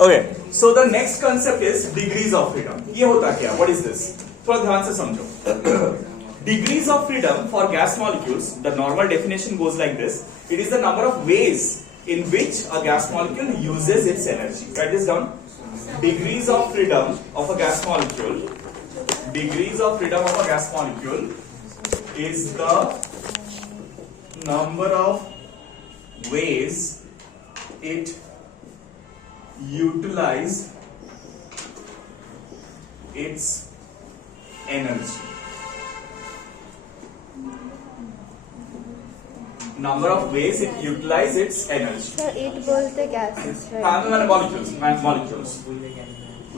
Okay, so the next concept is degrees of freedom. ये होता क्या, व्हाट इज दिस, थोड़ा ध्यान से समझो। Degrees of freedom for gas molecules, the normal definition goes like this, it is the number of veg in which a gas molecule uses its energy. Write this down. Degrees of freedom of a gas molecule. Degrees of freedom of a gas molecule is the number of ways it utilize its energy. Number of ways it utilize its energy. Sir, it बोलते gases, right? हाँ, मैंने molecules.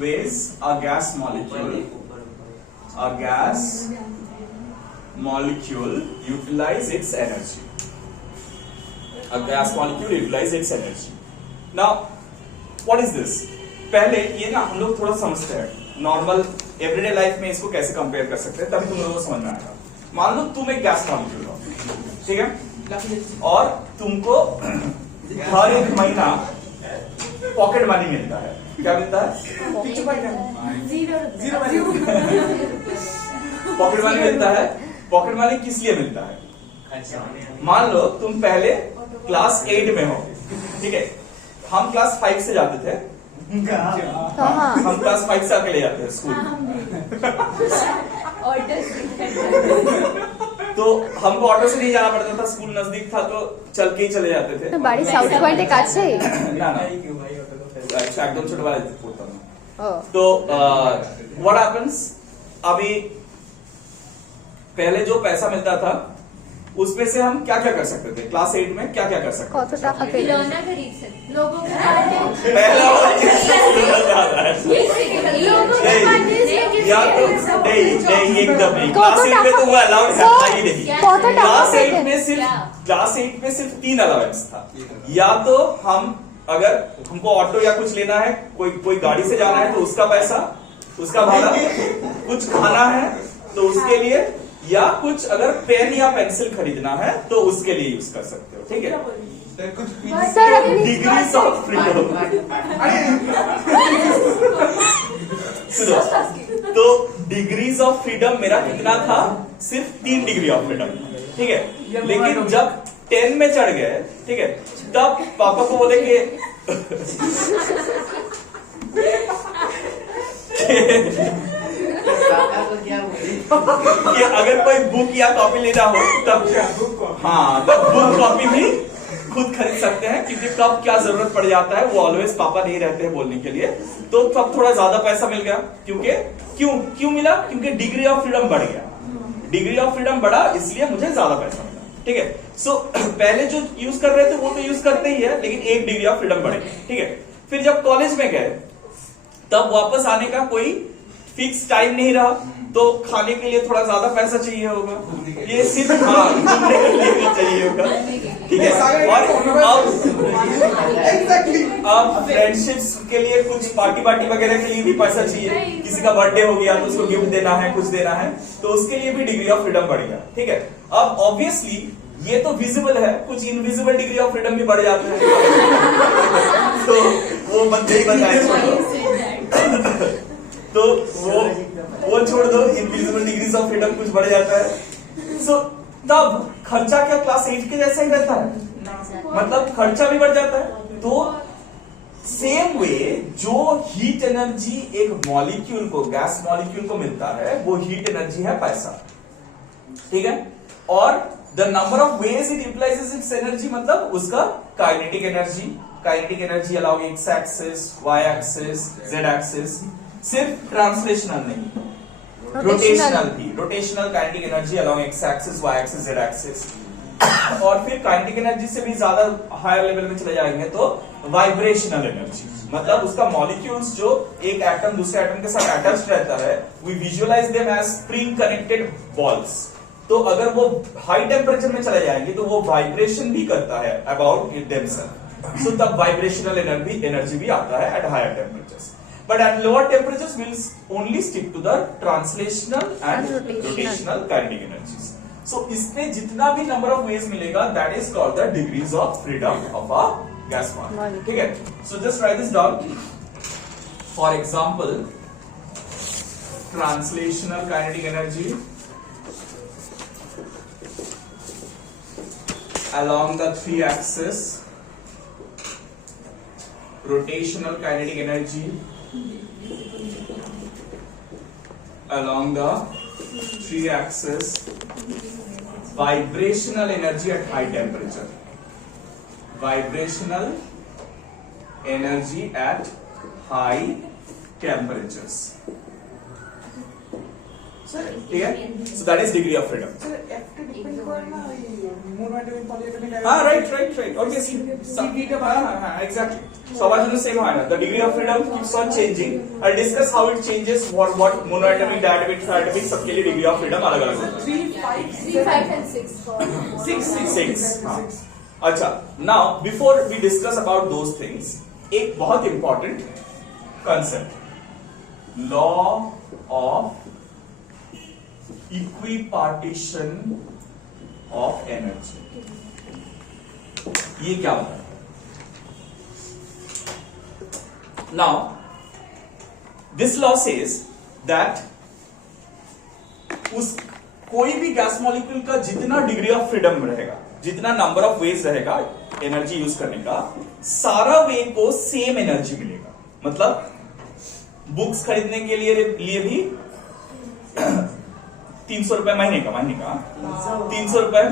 Ways a gas molecule utilize its energy. A gas molecule utilize its energy. Now, what is this? पहले ये ना हम लोग थोड़ा समझते हैं, नॉर्मल एवरीडे लाइफ में इसको कैसे कंपेयर कर सकते हैं, तभी तुम लोगों को समझ में आएगा। मान लो तुम एक गैस मॉलिक्यूल हो, ठीक है, और तुमको हर एक महीना पॉकेट मनी मिलता है। क्या मिलता है? पॉकेट मनी मिलता है। पॉकेट मनी किस लिए मिलता है? मान लो तुम पहले क्लास 8 में हो, ठीक है, हम क्लास 5 से जाते थे, हम क्लास 5 से अकेले जाते थे स्कूल। तो हमको ऑटो से नहीं जाना पड़ता था, स्कूल नजदीक था तो चल के ही चले जाते थे। तो बाड़ी साउथ पॉइंट काছে ना अच्छा एकदम छोटा वाला पड़ता था। तो व्हाट हैपेंस, अभी पहले जो पैसा मिलता था उसमें से हम क्या क्या कर सकते थे? क्लास 8 में क्या क्या कर सकते थे? कौन सा खिलौना खरीद सकते, लोगों को या तो नहीं एकदम नहीं, क्लास 8 में तो वो अलाउड था ही नहीं। क्लास 8 में सिर्फ 3 अलाउंस था। या तो हम अगर हमको ऑटो या कुछ लेना है, कोई गाड़ी से जाना है तो उसका पैसा, उसका भाड़ा, कुछ खाना है तो उसके लिए, या कुछ अगर पेन या पेंसिल खरीदना है तो उसके लिए यूज कर सकते हो, ठीक है। Sir degrees of freedom. सुनो, तो डिग्रीज ऑफ फ्रीडम मेरा कितना था? सिर्फ 3 डिग्री ऑफ फ्रीडम, ठीक है। लेकिन जब 10 में चढ़ गए, ठीक है, तब पापा को बोले कि कि अगर कोई बुक या कॉपी लेना हो तब हाँ, तब बुक कॉपी भी खुद खरीद सकते हैं, क्योंकि कब क्या जरूरत पड़ जाता है वो ऑलवेज पापा नहीं रहते हैं बोलने के लिए। तो तब थोड़ा ज्यादा पैसा मिल गया, क्योंकि क्यों मिला? क्योंकि डिग्री ऑफ फ्रीडम बढ़ गया। डिग्री ऑफ फ्रीडम बढ़ा इसलिए मुझे ज्यादा पैसा मिला, ठीक है। सो पहले जो यूज कर रहे थे वो तो यूज करते ही है, लेकिन 1 डिग्री ऑफ फ्रीडम बढ़े, ठीक है। फिर जब कॉलेज में गए तब वापस आने का कोई फिक्स टाइम नहीं रहा, तो खाने के लिए थोड़ा ज्यादा पैसा चाहिए होगा, ये सिर्फ हाँ घूमने के लिए भी चाहिए होगा, ठीक है। और अब फ्रेंडशिप्स के लिए, कुछ पार्टी वगैरह के लिए भी पैसा चाहिए। किसी का बर्थडे हो गया तो उसको गिफ्ट देना है, कुछ देना है, तो उसके लिए भी डिग्री ऑफ फ्रीडम बढ़ गया, ठीक है। अब ऑब्वियसली ये तो विजिबल है, कुछ इनविजिबल डिग्री ऑफ फ्रीडम भी बढ़ जाते हैं, तो वो बनते ही बताए। तो वो छोड़ दो, इनविजिबल डिग्रीज ऑफ फ्रीडम कुछ बढ़ जाता है। सो तब खर्चा क्या क्लास 8 के जैसा ही रहता है? मतलब खर्चा भी बढ़ जाता है। तो सेम वे जो हीट एनर्जी एक मॉलिक्यूल को, गैस मॉलिक्यूल को मिलता है, वो हीट एनर्जी है पैसा, ठीक है। और the number of ways it utilises its energy, मतलब उसका kinetic energy along x axis, y axis, z axis, सिर्फ ट्रांसलेशनल नहीं, रोटेशनल भी, rotational kinetic energy along x axis, y axis, z axis. और फिर काइनेटिक एनर्जी से भी ज्यादा हायर लेवल में चले जाएंगे तो वाइब्रेशनल एनर्जी, मतलब उसका मॉलिक्यूल्स जो एक एटम दूसरे एटम के साथ अटैच्ड रहता है, we visualise them as spring connected balls. तो अगर वो हाई टेम्परेचर में चले जाएंगे तो वो वाइब्रेशन भी करता है अबाउट इट देमसेल्फ, सो तब वाइब्रेशनल एनर्जी भी आता है at higher temperatures. But at lower temperatures, we'll only stick to the translational and rotational kinetic energies. So, इसमें जितना भी number of ways मिलेगा, that is called the degrees of freedom of a gas molecule. ठीक है? So just write this down. For example, translational kinetic energy along the three axis, rotational kinetic energy along the three axis, vibrational energy at high temperature, vibrational energy at high temperatures. Clear? So that is degree of freedom. Right. Obviously. Exactly. So what is the same one? The degree of freedom keeps on changing. I'll discuss how it changes. What monoatomic, diatomic, triatomic, सबके लिए degree of freedom अलग अलग होता है. 3, 5 and 6. 6. हाँ. अच्छा. Now before we discuss about those things, एक बहुत important concept, law of equipartition of energy. ये क्या होता है? Now this law says that कोई भी गैस मॉलिक्यूल का जितना डिग्री ऑफ फ्रीडम रहेगा, जितना नंबर ऑफ वेज रहेगा एनर्जी यूज करने का, सारा वे को सेम एनर्जी मिलेगा. मतलब बुक्स खरीदने के लिए भी 300 रुपए महीने का 300 रुपए,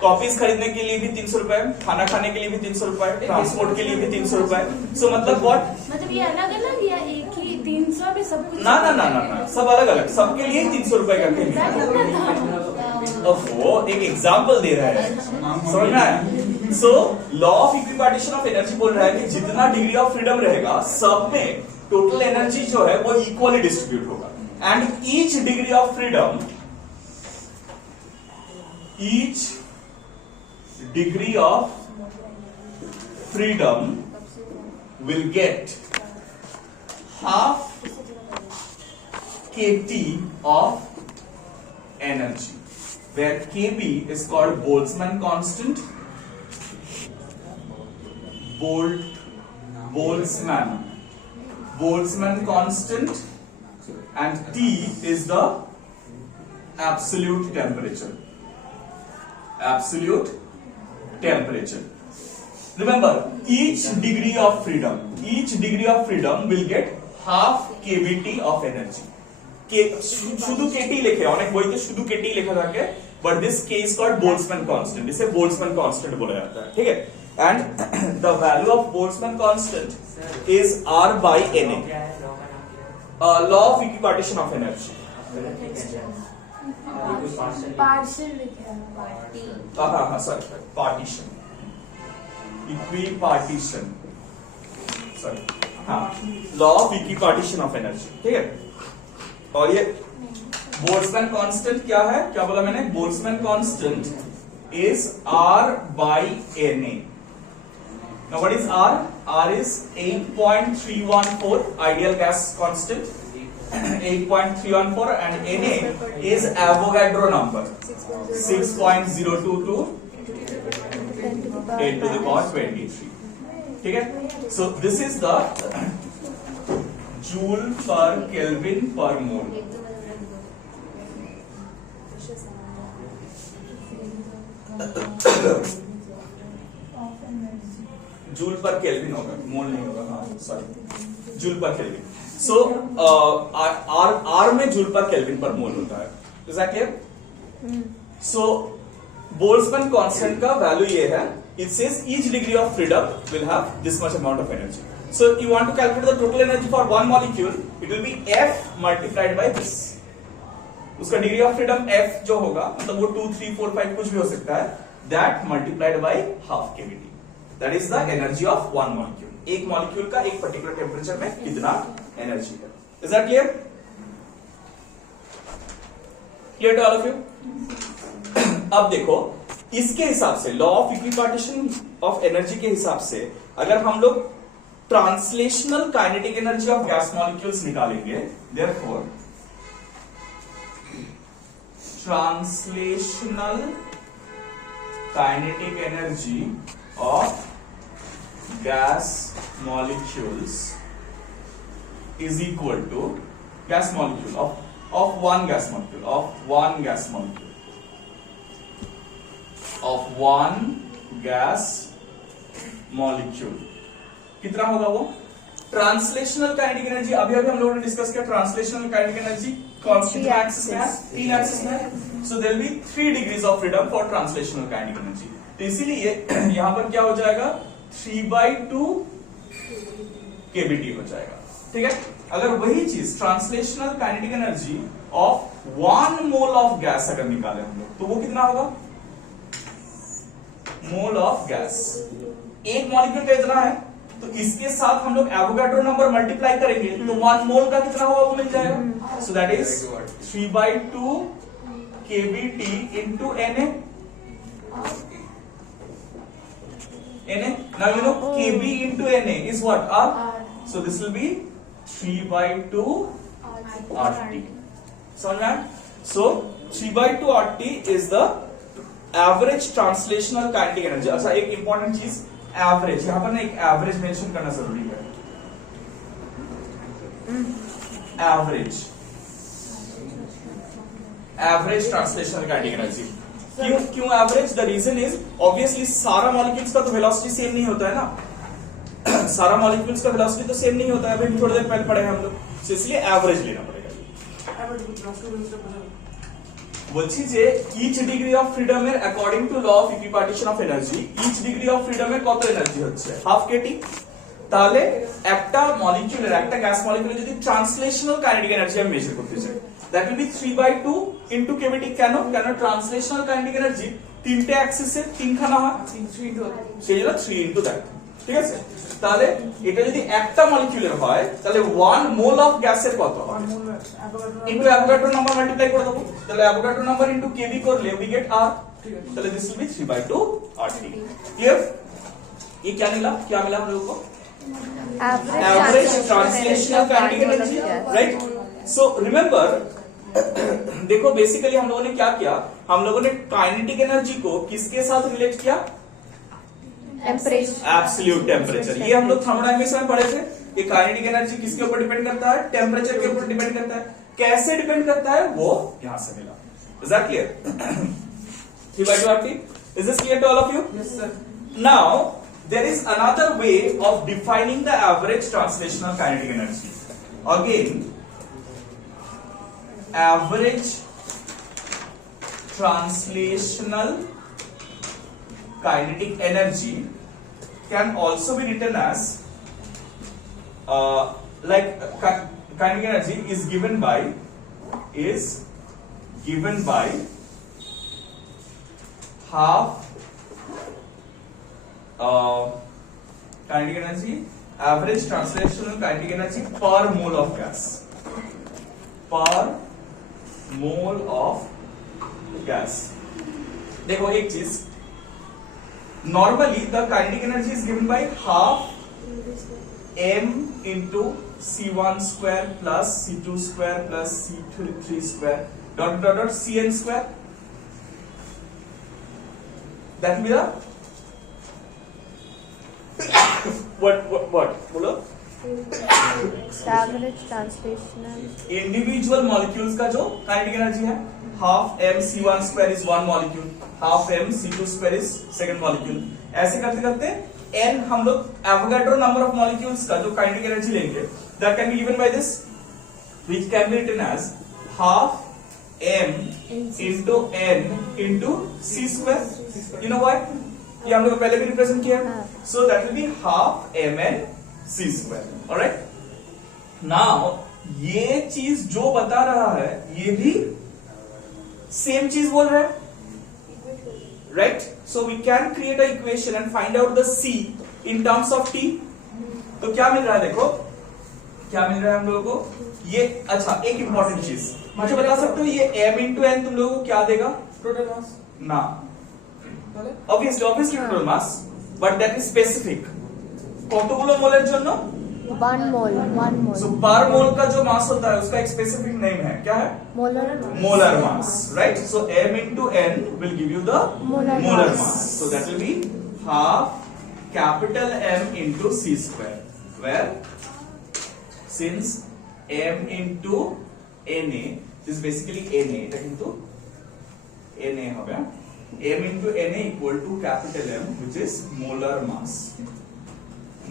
कॉपीज खरीदने के लिए भी 300 रुपए, खाना खाने के लिए भी 300 रुपए, ट्रांसपोर्ट के लिए भी 300 रुपए. सो मतलब व्हाट, मतलब ये अलग अलग या एक ही 300 में सब कुछ? ना, सब अलग अलग, सबके लिए 300 रुपए करके. वो एक एग्जाम्पल दे रहा है, समझ में आया? So law of equipartition of energy बोल रहा है कि जितना डिग्री ऑफ फ्रीडम रहेगा, सब में टोटल एनर्जी जो है वो इक्वली डिस्ट्रीब्यूट होगा. And each degree of freedom, each degree of freedom will get half kT of energy, where kB is called Boltzmann constant, Boltzmann constant, and T is the absolute temperature. Remember, each degree of freedom will get half kBT of energy. শুধু kT লেখে, অনেক বইতে শুধু kT লেখা থাকে, but this k is called Boltzmann constant. इसे Boltzmann constant बोला जाता है, ठीक है? And the value of Boltzmann constant is R by Na. Law of equipartition of energy. Partition. Equipartition. Sorry. Law of equipartition of energy. ठीक है? और ये बोल्ट्जमैन कांस्टेंट क्या है? क्या बोला मैंने? Boltzmann constant is R by Na. Now what is R? R is 8.314 ideal gas constant. 8.314 and Na is Avogadro number 6.022 10 to the power 23. ठीक है? So this is the joule per Kelvin per mole. Joule per kelvin होगा, mole नहीं होगा. हाँ sorry, joule per kelvin. So R में joule per kelvin per mole होता है. Is that clear? So Boltzmann constant का वैल्यू ये है, it says each degree of freedom will have this much amount of energy. So you want to calculate the total energy for one molecule, it will be F multiplied by this. उसका degree of freedom F जो होगा, मतलब वो 2, 3, 4, 5 कुछ भी हो सकता है, that multiplied by half KVT. That is the energy of one molecule. एक मॉलिक्यूल का एक पर्टिकुलर टेम्परेचर में कितना एनर्जी है. Is that clear? Clear to all of you? अब देखो, इसके हिसाब से law of equipartition of energy के हिसाब से अगर हम लोग translational kinetic energy of gas molecules निकालेंगे, therefore translational kinetic energy of gas molecules is equal to gas molecule of one gas molecule कितना होगा वो? ट्रांसलेशनल काइनेटिक एनर्जी अभी हम लोगों ने डिस्कस किया। ट्रांसलेशनल काइनेटिक एनर्जी कितना एक्सिस में है? 3 एक्सिस में है। So there will be 3 degrees of freedom for translational kinetic energy. तो इसीलिए यहां पर क्या हो जाएगा? 3/2 kBT हो जाएगा। ठीक है। अगर वही चीज translational kinetic energy of 1 mole of gas अगर निकाले हम लोग, तो वो कितना होगा? मोल ऑफ गैस, एक मॉलिक्यूल का इतना है, तो इसके साथ हम लोग एवोगाड्रो नंबर मल्टीप्लाई करेंगे तो 1 मोल का कितना होगा वो मिल जाएगा। So that is 3/2 kBT into Na. Now you know kb into Na is what? R. So this will be 3/2 RT. समझ में आया? So 3/2 RT is the average translational kinetic energy. अच्छा, एक इंपॉर्टेंट चीज एवरेज, यहां पर ना एक एवरेज मेंशन करना जरूरी है। Average translational kinetic energy. क्यों average? The reason is obviously सारा मॉलिक्यूल्स का तो वेलोसिटी सेम नहीं होता है ना। सारा मॉलिक्यूल्स का वेलोसिटी तो सेम नहीं होता है, अभी थोड़ी देर पहले पढ़े हम लोग, तो इसलिए एवरेज लेना पड़ेगा। বলছি যে ইচ ডিগ্রি অফ ফ্রিডমের according to law of equipartition of energy, each degree of ফ্রিডমের কত এনার্জি হচ্ছে? Half KT. তাহলে একটা মলিকিউলের, একটা গ্যাস মলিকিউলের যদি ট্রান্সলেশনাল কাইনেটিক এনার্জি আমি মেজার করতে চাই, that will be 3/2 into KBT. কেন? ট্রান্সলেশনাল কাইনেটিক এনার্জি তিনটে অ্যাক্সিসে তিনখানা হয়, সেই জন্য 3 ইনটু দ্যাট। ঠিক আছে। তাহলে এটা যদি একটা মলিকিউলের হয় তাহলে 1 মোল অফ গ্যাসের কত হবে? ইনটু অ্যাভোগাড্রো নাম্বার মাল্টিপ্লাই করে দেবো। তাহলে অ্যাভোগাড্রো নাম্বার ইনটু কেবি করলে উই गेट आर। তাহলে this will be 3/2 RT। Clear? ये क्या मिला हम लोगों को? Average translational kinetic energy, right? So remember, देखो बेसिकली हम लोगों ने क्या किया, हम लोगों ने काइनेटिक एनर्जी को किसके साथ रिलेट किया? Absolute temperature. ये हम लोग थर्मोडायनामिक्स में पढ़े थे कि काइनेटिक एनर्जी किसके ऊपर डिपेंड करता है? टेम्परेचर के ऊपर डिपेंड करता है। कैसे डिपेंड करता है वो यहां से मिला। Is that clear? 3/2 RT। Is this clear to all of you? Yes sir. Now there is another way of defining the average translational kinetic energy. Again, average translational kinetic energy can also be written as kinetic energy is given by half kinetic energy, average translational kinetic energy per mole of gas, देखो एक चीज, normally the kinetic energy is given by half m into c1 square plus c2 square plus c3 square dot cn square. That will be the what बोलो? Average translational individual molecules का जो kinetic energy है, half m c1 square is one molecule, half m c2 square is second molecule. ऐसे करते करते n हम लोग Avogadro number of molecules का जो काइनेटिक एनर्जी लेंगे, that can be given by this, which can be written as half m into n into c square. You know why? ये हम लोग पहले भी रिप्रेजेंट किया। So that will be half mn c square. Alright. Now ये चीज जो बता रहा है ये भी सेम चीज बोल रहा है, right? So we can create a equation and find out the c in terms of t। तो क्या मिल रहा है? देखो क्या मिल रहा है हम लोगों को ये। अच्छा, एक इंपॉर्टेंट चीज मुझे बता सकते हो, ये m इंटू n तुम लोगों को क्या देगा? टोटल मास ना, obviously total mass, but that is specific। কতগুলো মোলের জন্য? 1 मोल। सो पर मोल का जो मास होता है उसका एक स्पेसिफिक नेम है, क्या है? Molar mass, right? So m into n will give you the molar mass। so that will be half capital M into c square, where since m into na, this is basically na, এটা কিন্তু na হবে, m into na equal to capital M, which is molar mass.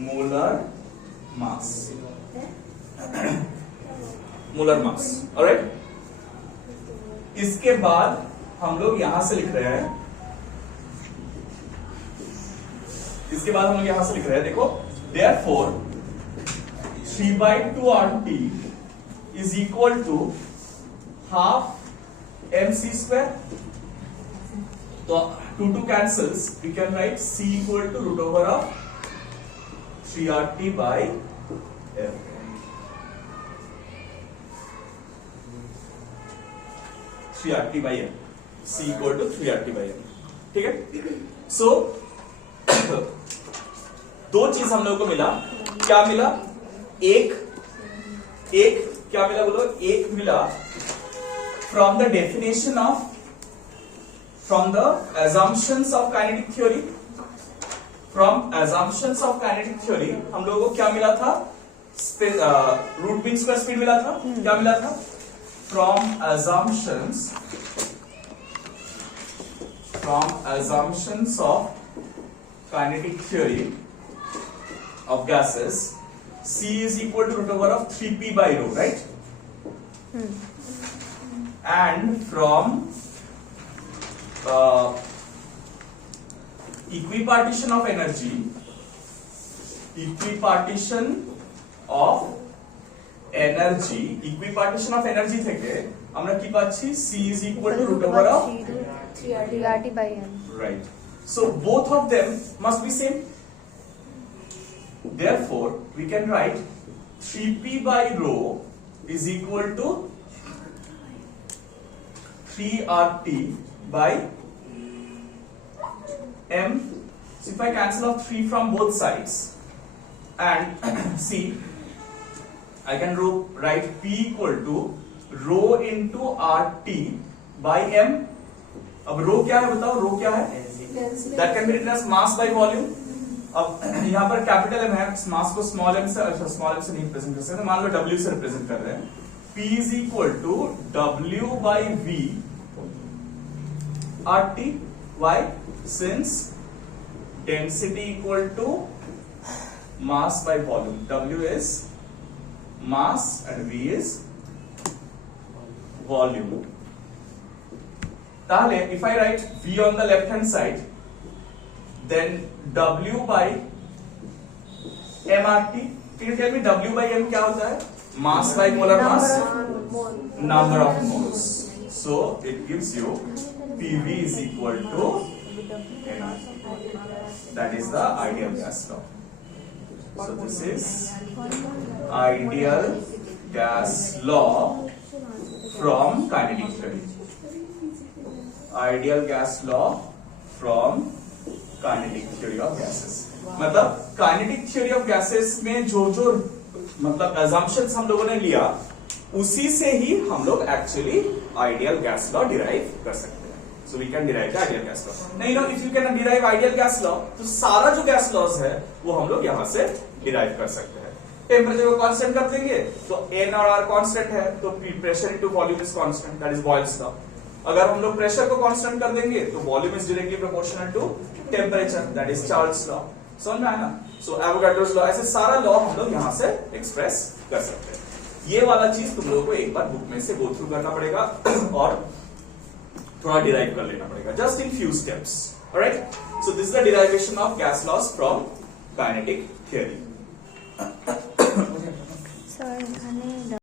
Molar mass. Molar mass, alright. इसके बाद हम लोग यहां से लिख रहे हैं, देखो, therefore 3/2 RT is equal to half mc square. तो 2 cancels, we can write c equal to root over of 3RT by f. RT by m, c equal to 3RT by m, ठीक है। सो दो चीज हम लोगों को मिला, क्या मिला, एक क्या मिला बोलो, एक मिला from the definition of, from the assumptions of kinetic theory, हम लोगों को क्या मिला था, रूट मीन स्क्वायर स्पीड मिला था, क्या मिला था, from assumptions of kinetic theory of gases, c is equal to root over of 3p by rho, right? And from equipartition of energy থেকে আমরা কি পাচ্ছি, c is equal to root over of 3RT by M. right. So both of them must be same. Therefore we can write 3p by rho is equal to 3RT by m. So if I cancel off 3 from both sides and see, I can write P equal to rho into RT by M. अब rho क्या है बताओ, rho क्या है, that can be written as mass by volume. अब यहाँ पर capital M है, मास को स्मॉल m से नहीं रिप्रेजेंट कर सकते, मान लो W से रिप्रेजेंट कर रहे हैं, P is equal to W by V RT. Why? Since density equal to mass by volume, W is mass and V is volume. ताहले if I write V on the left hand side, then W by MRT. Can you tell me W by M क्या होता है? Mass by molar mass, number of moles. So it gives you PV is equal to MRT. That is the ideal gas law. So this is ideal gas law from kinetic theory. Ideal gas law from kinetic theory of gases. मतलब kinetic theory of gases में जो मतलब assumptions हम लोगों ने लिया, उसी से ही हम लोग actually ideal gas law derive कर सकते हैं. So we can derive the ideal gas law. नहीं, if you can derive ideal gas law, तो सारा जो gas laws है वो हम लोग यहाँ से derive कर सकते हैं. टेम्परेचर को कांस्टेंट कर देंगे तो n और r कांस्टेंट है, तो pressure into volume is constant, that is Boyle's law. अगर हम लोग प्रेशर को कांस्टेंट कर देंगे तो volume is directly proportional to temperature, that is Charles law. समझ में आया ना? सो एवोगाड्रोस लॉ, ऐसे सारा लॉ हम लोग यहाँ से एक्सप्रेस कर सकते हैं. ये वाला चीज तुम लोगों को एक बार बुक में से गो थ्रू करना पड़ेगा और थोड़ा डिराइव कर लेना पड़ेगा, just in few steps. Alright, so this is the derivation of gas laws from kinetic theory. Sir,